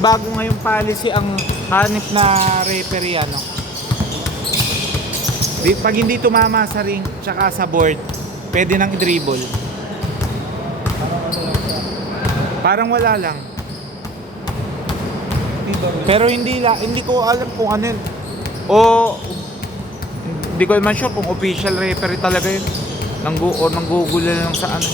bago ngayong policy ang hanip na referee ano. Pag hindi tumama sa ring tsaka sa board, pwede nang i-dribble. Parang wala lang. Pero hindi ko alam kung ano yun. O hindi ko naman sure kung official referee talaga yun. Nanggugulo lang sa ano.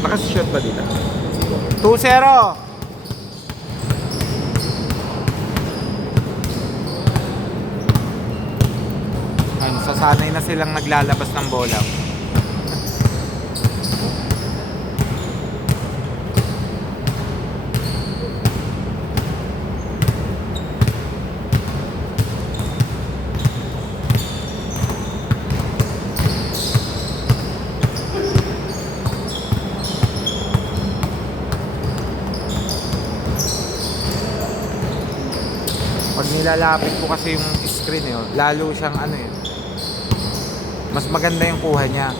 Nakasishot ba dito? 2-0. Sasanay na silang naglalabas ng bola. Pag nilalapit ko kasi yung screen lalo siyang ano mas maganda yung kuha niya.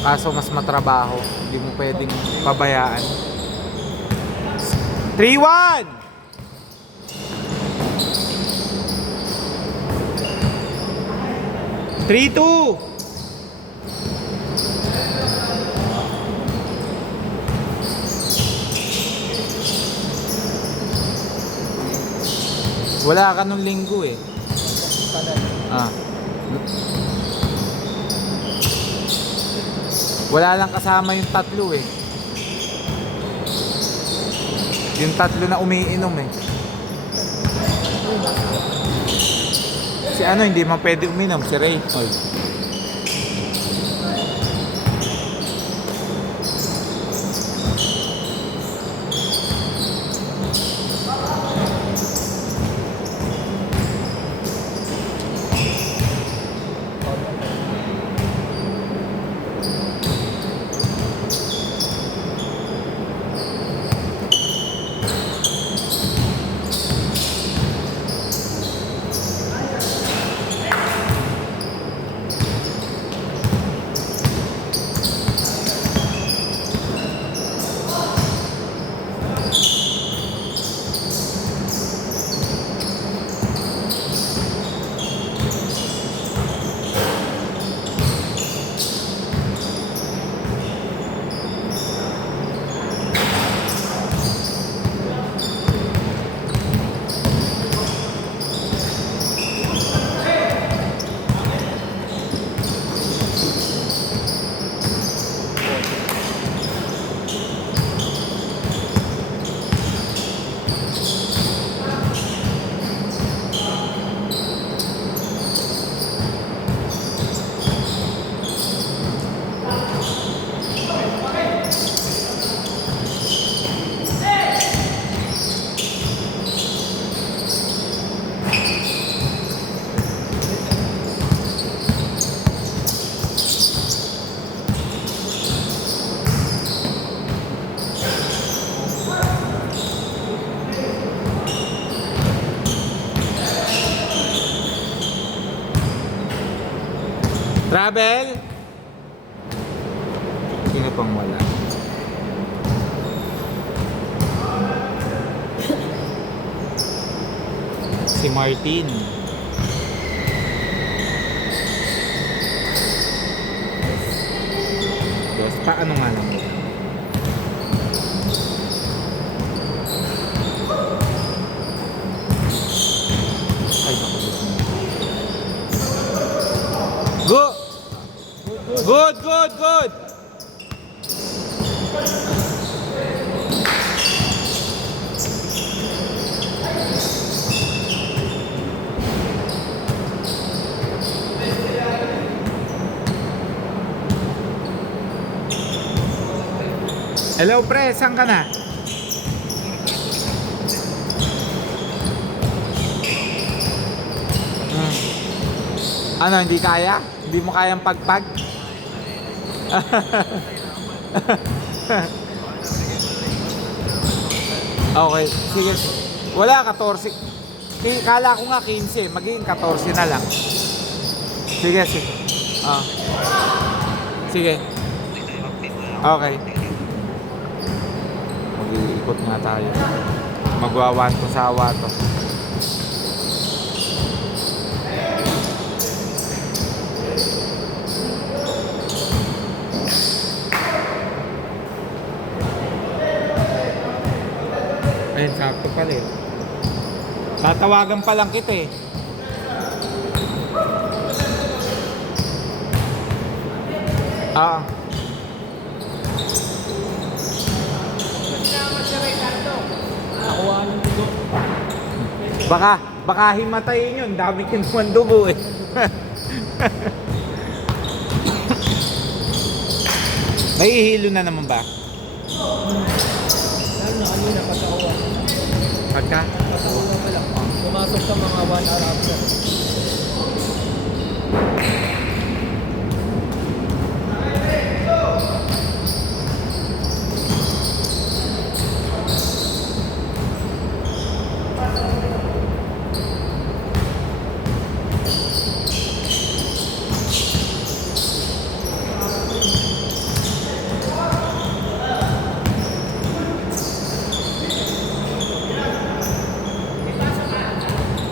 Kaso mas matrabaho. Hindi mo pwedeng pabayaan. 3-1! Three-two. Wala ka nung linggo Wala lang kasama yung tatlo Yung tatlo na umiinom Si hindi man pwede uminom, si Ray. Travel? Sino pang wala? Si Martin. Yes, paano nga lang yun? Ay, naku. Go! Good, good, good. Hello pre, saan ka na? Ano, hindi kaya? Hindi mo kayang pagpag? Okay, sige. Wala, 14. Kala ko nga 15, magiging 14 na lang. Sige, sige. Ah. Sige. Okay. Mag-iikot nga tayo. Magwawanto sa awato. Ayun, sakto pala eh. Tatawagan pa lang kita eh. Ah. Baka himatayin yun. Dami kinuman dugo eh. May ihilo na naman ba? Lalo na kanina, patawa. Pagka? Patawa pa lang. Pumasok sa mga 1 hour after.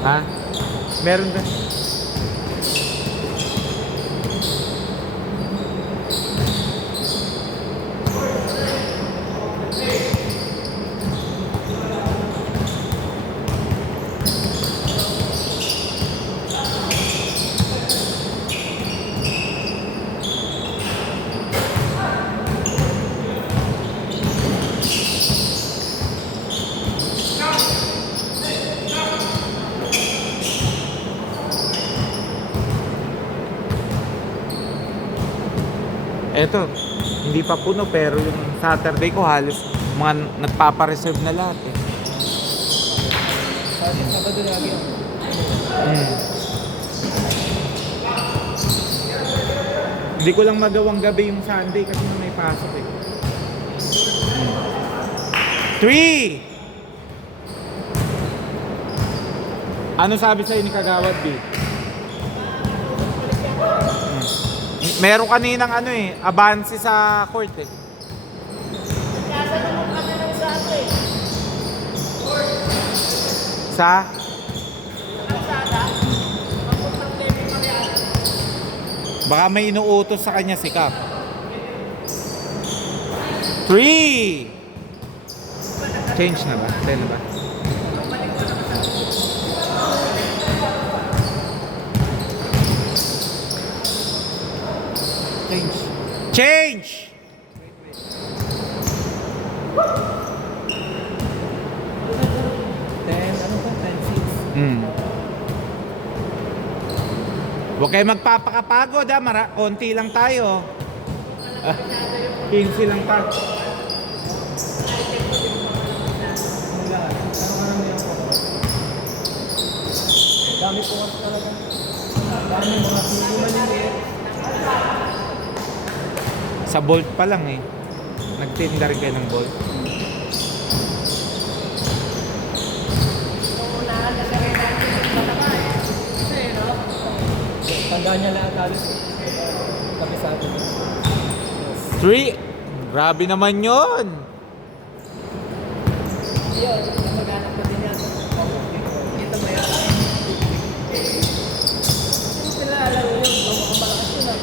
Ha? Meron ba? Eto, hindi pa puno pero yung Saturday ko halos mga nagpapa-reserve na lahat eh. Sa Sabado lagi ako. Hmm. Hindi ko lang magawang gabi yung Sunday kasi may pasok eh. 3! Ano sabi sa'yo ni Kagawad B? Meron kaninang ano eh, abansi sa court eh. Nagkasalunod kami ng sa ano eh. Sa? Kalsada. Magpuntang Levi Mariana. Baka may inuutos sa kanya si Cap. 3! Change na ba? 10 na ba? Change! Ano ba? 10-6. Huwag kayo magpapakapagod ha, konti lang tayo. 15 lang pa. Dami po kasi talaga. Dami mga pili maliit. Sa Bolt pa lang eh. Nagtinda rin kayo ng Bolt. Unahan na sa rin natin yung mataba eh. Kasi no? Tandaan niya lahat halos. Kami sa atin. 3! Grabe naman yun! Yun, maghanap pa din yan. Kita mo yan. Sila laro yun. Malakas yun ah.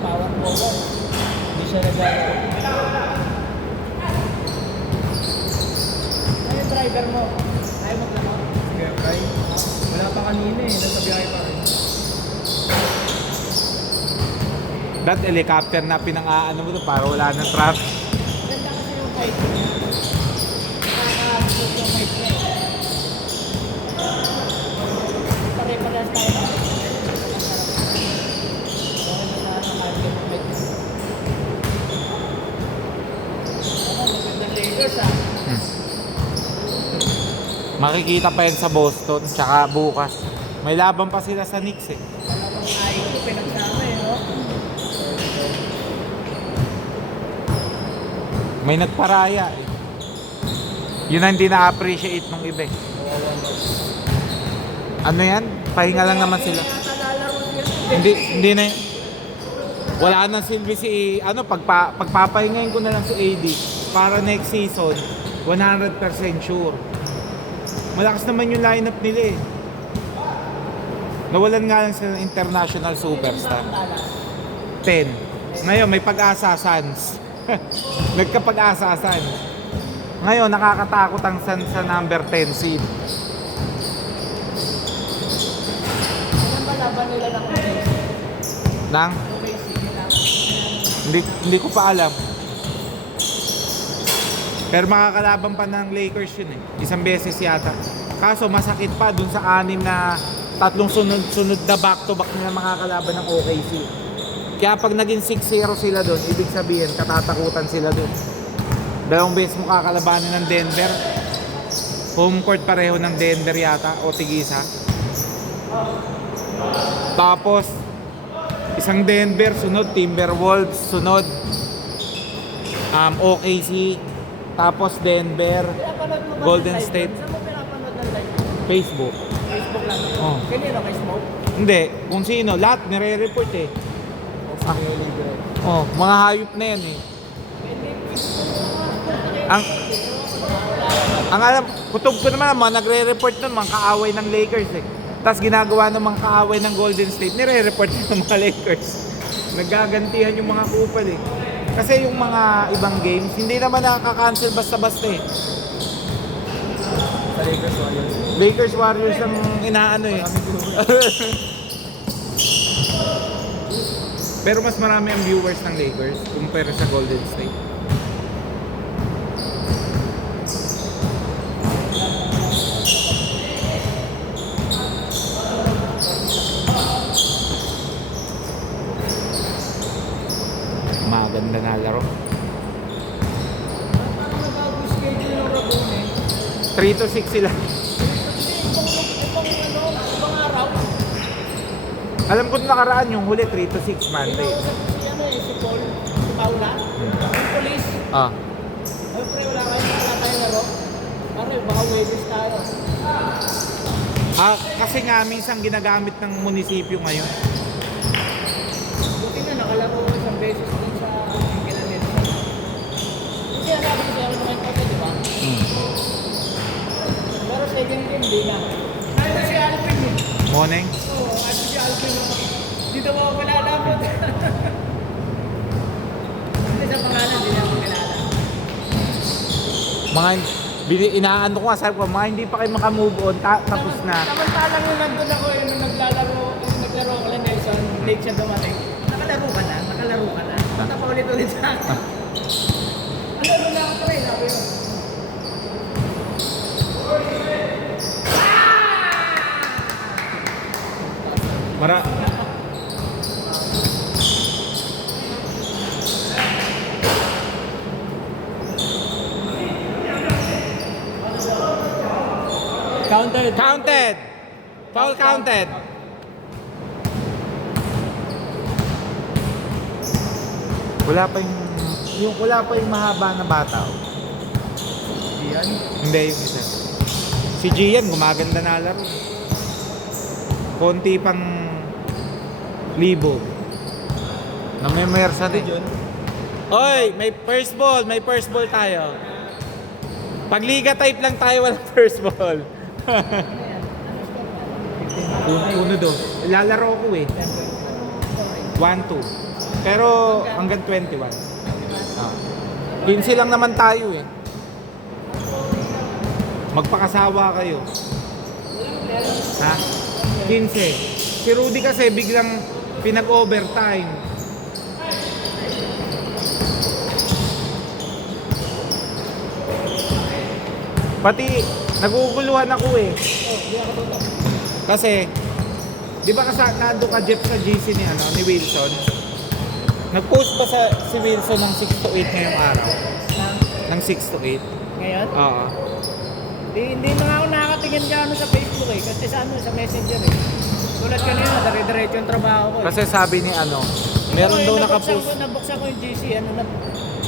Power forward. Hindi siya naglalaro. Ano yung driver mo? Ayaw maglaro? Sige, try. Wala pa kanina eh. Nasa biyahe pa rin. That helicopter na pinang-aano mo to para wala ng traffic. Ganda kasi yung height niya. Nakaka-absorb yung height niya eh. Pare-parehas tayo. Makikita pa yan sa Boston, tsaka bukas. May laban pa sila sa Knicks eh. Ay, ito pinagsama eh, no? May nagparaya eh. Yun ang hindi na-appreciate nung iba eh. Ano yan? Pahinga lang naman sila. Hindi na yun. Wala nang silbi si, ano, pagpapahingayin ko na lang si AD para next season, 100% sure. Malakas naman yung lineup nila eh. Nawalan nga lang sila ng international superstar. 10. Ngayon, may Pag-asa Suns. Nagkapag-asa Suns. Ngayon, nakakatakot ang Suns sa number 10 seed. Ano ba laban nila ng OKC? Nang? OKC nila. Hindi ko pa alam. Pero makakalaban pa ng Lakers yun eh. Isang beses yata. Kaso masakit pa dun sa 6 na tatlong sunod-sunod na back-to-back nila makakalaban ng OKC. Kaya pag naging 6-0 sila dun, ibig sabihin katatakutan sila dun. Dalawang beses mo kakalabanin ng Denver. Home court pareho ng Denver yata o tigisa. Tapos isang Denver, sunod Timberwolves, sunod OKC, tapos Denver, Pinapanood mo ba Golden ng live? State. Saan mo pinapanood ng live? Facebook. Facebook lang. Oh. Kanino kay Smoke? Hindi, kung sino, lahat nire-report eh. Oh, mga hayop na yan eh. Ang alam, kutob ko naman, mga nagre-report nun, mga kaaway ng Lakers eh. Tapos ginagawa ng mga kaaway ng Golden State, nire-report ng mga Lakers. Nagagantihan yung mga kupal eh. Kasi yung mga ibang games, hindi naman nakaka-cancel basta-basta eh. Sa Lakers Warriors. Lakers Warriors ang inaano eh. Pero mas marami ang viewers ng Lakers kumpara sa Golden State. Maganda na laro. Parang bago schedule ng Rabone. 3 to 6 sila. Ibang araw. Alam ko nung nakaraan yung huli 3 to 6 Monday. Si ano eh, si Paul, si Paula, yung police. Ah. Ay, pre, wala tayong laro. Pare, baka Webis tayo. Kasi nga minsan ginagamit ng munisipyo ngayon. Buti na nakalaro ko isang beses din sa Kilanet. Kasi sabi ko siya naman kasi, di ba? Pero second game, di na. Ay, si Alvin eh. Morning. Oo, at si Alvin. Dito mo ako malalapot. Kasi sa pangalan, di na ako kilala. Mga inaano ko nga, sabi ko, mga hindi pa kayo makamove on, tapos na. Samantalang yung nandun ako, yung naglaro ko lang Nelson, late siya dumating. Nakalaro ka na. Punta pa ulit sa akin. Ano na ako rin, sabi yun. Mara. Counted. Foul counted. Wala pa yung mahaba na bata. Oh. Yan. Hindi yung isa. Si Gian gumaganda na laro. Konti pang libo. Namimersa din. Oy, may first ball tayo. Pag liga type lang tayo, walang first ball. Uno do. Lalaro ko eh. 1-2. Pero hanggang 21. 15 lang naman tayo eh. Magpakasawa kayo. Ha? 15. Si Rudy kasi biglang pinag-overtime. Pati naguguluhan ako eh. Kasi di ba nando ka Jeff sa GC ni Wilson? Nag-post pa si Wilson ng 6 to 8 ngayong araw. Ng 6 to 8. Ngayon? Oo. Hindi na nga ako nakakatingin ka sa Facebook eh. Kasi sa Messenger eh. Tulad kanina, dire-diretso yung trabaho ko eh. Kasi sabi ni meron daw nakapost Nabuksan ko yung GC,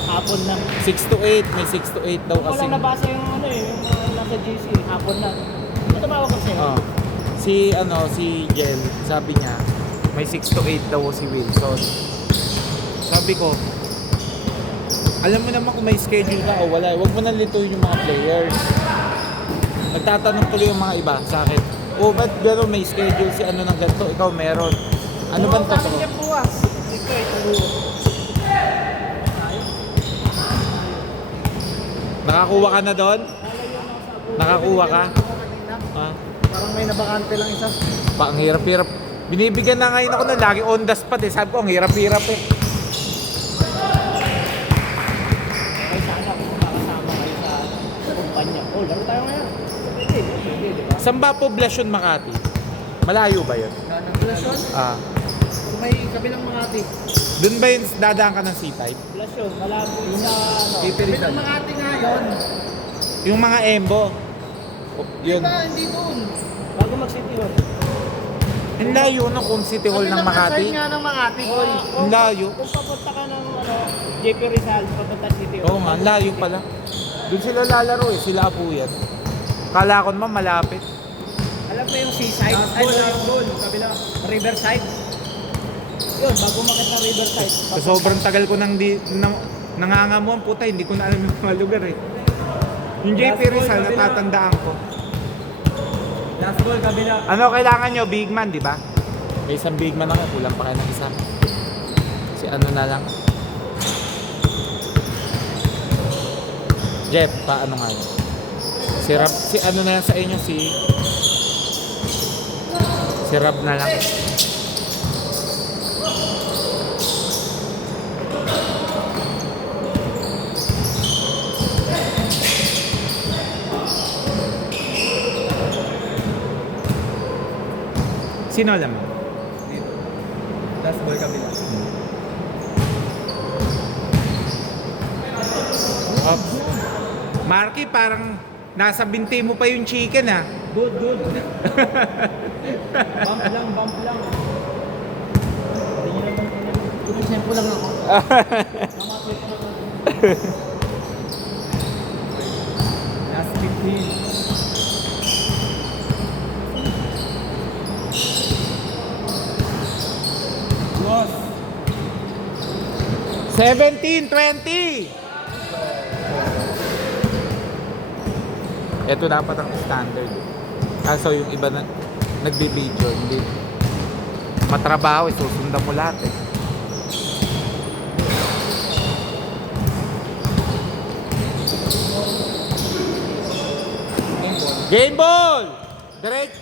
hapon na. 6 to 8, may 6 to 8 daw kasi. Walang nabasa yung yung sa GC, hapon na. Ano tumawag ko sa'yo? Oh. Si Jel, sabi niya, may 6 to 8 daw si Wilson. Sabi ko, alam mo naman kung may schedule ka o wala, huwag mo nang lituin yung mga players. Nagtatanong tuloy yung mga iba sa akin, ba't gano'n may schedule si ano ng ganito, ikaw meron. Ano bang totoo? Bakit buwas? Ito, ito. Nakakuha ka na doon? Nakakuha ka? Ah, Parang may nabakante lang isa. ang hirap-hirap. Binibigyan na ngayon ako na lagi on the spot eh. Sabi ko, ang hirap-hirap eh. Ay sana kung makasama kayo sa kumpanya. Oh, laro tayo ngayon. Pwede, di ba? Saan ba poblasyon Makati? Malayo ba yun? Relasyon? Ah, May kabilang Makati. doon ba yun dadaan ka ng C-type? Relasyon, malabo sa ano. Titirisan. Kabilang Makati nga yun. Yung mga Embo. Yun. Diba, hindi doon. Bago mag-City Hall. Ang layo no kung City Hall ng Makati. nga ng Makati, boy. Ang layo. Kung papunta ka ng JP Rizal, papunta City Hall. Oo nga, ang layo pala. Doon sila lalaro eh, sila Apo yan. Kala ko naman malapit. Alam mo yung seaside? Ay, yung kabila. Riverside. Yun, bago makit na Riverside. So, sobrang tagal ko nangangamuan puta, hindi ko na alam yung mga lugar eh. Yung JP Rizal, natatandaan ko. Last goal, kabila. Ano kailangan nyo? Big man, di ba? May isang big man ako, kulang pa kayo ng isa. Si ano na lang. Jeff, paano nga yun? Si ano na yan sa inyo, si Rab na lang. Sino alam mo? Last goal, kabila. Ops. Marky, parang nasa binti mo pa yung chicken ah. Good, good. Bump lang, bump lang. Example lang ako. Last 15. Boss. 17-20! Ito dapat ang standard. Kaso yung iba na nagbibideo, hindi matrabaho, susundan mo lahat eh. Game ball! Direct!